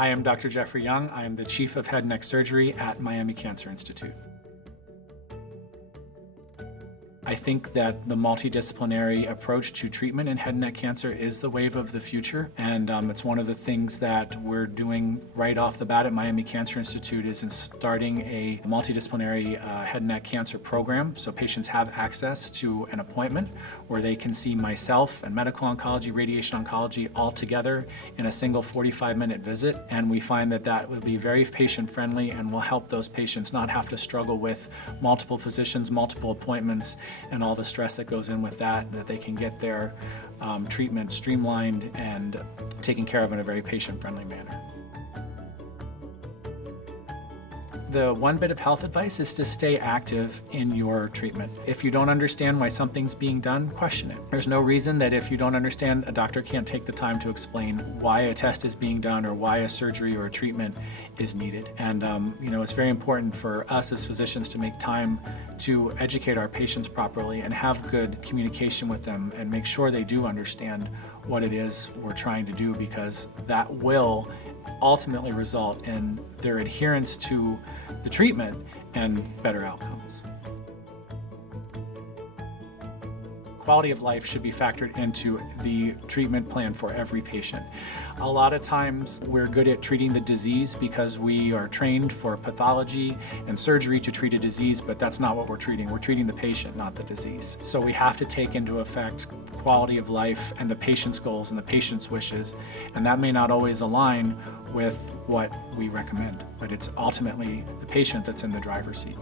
I am Dr. Geoffrey Young. I am the Chief of Head and Neck Surgery at Miami Cancer Institute. I think that the multidisciplinary approach to treatment in head and neck cancer is the wave of the future, and it's one of the things that we're doing right off the bat at Miami Cancer Institute is in starting a multidisciplinary head and neck cancer program, so patients have access to an appointment where they can see myself and medical oncology, radiation oncology all together in a single 45-minute visit, and we find that that will be very patient-friendly and will help those patients not have to struggle with multiple physicians, multiple appointments, and all the stress that goes in with that they can get their treatment streamlined and taken care of in a very patient-friendly manner. The one bit of health advice is to stay active in your treatment. If you don't understand why something's being done, question it. There's no reason that if you don't understand, a doctor can't take the time to explain why a test is being done or why a surgery or a treatment is needed. And it's very important for us as physicians to make time to educate our patients properly and have good communication with them and make sure they do understand what it is we're trying to do, because that will ultimately result in their adherence to the treatment and better outcomes. Quality of life should be factored into the treatment plan for every patient. A lot of times we're good at treating the disease because we are trained for pathology and surgery to treat a disease, but that's not what we're treating. We're treating the patient, not the disease. So we have to take into effect quality of life and the patient's goals and the patient's wishes, and that may not always align with what we recommend, but it's ultimately the patient that's in the driver's seat.